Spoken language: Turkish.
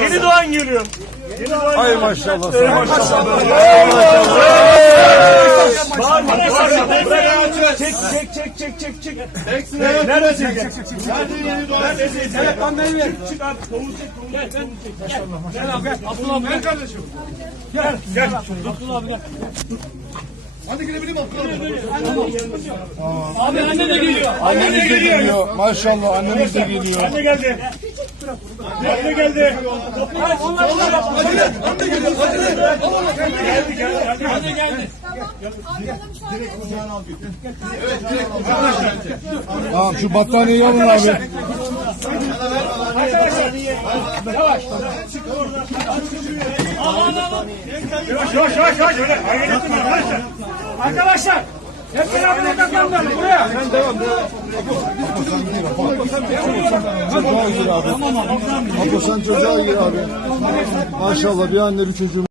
Yeni doğan geliyor. Yeni doğan Ay maşallah. Sana. maşallah. Çek, çek, çek, çek, çek, çek. Nerede çek? Nerede çek? Telefonları ver. Çık abi, tavuğu çek, tavuğu çek. Gel abi, gel. Abdullah abi, gel kardeşim. Gel, gel. Abdullah abi, gel. Hadi girebileyim Abdullah. Abi anne de geliyor. Anne de geliyor. Maşallah annemiz de geliyor. Anne geldi. Anne geldi. Onlar anne geliyor, acele. geldi, geldi. Anne geldi. Tamam şu battaniyeyi alın abi. Yavaş, yavaş, yavaş, yavaş. Öyle hareket etmeyin arkadaşlar. Arkadaşlar. Hep beraber odaklanalım buraya. Çocuğa abi. Sen çocuğa gir abi. Maşallah bir anne bir çocuğum.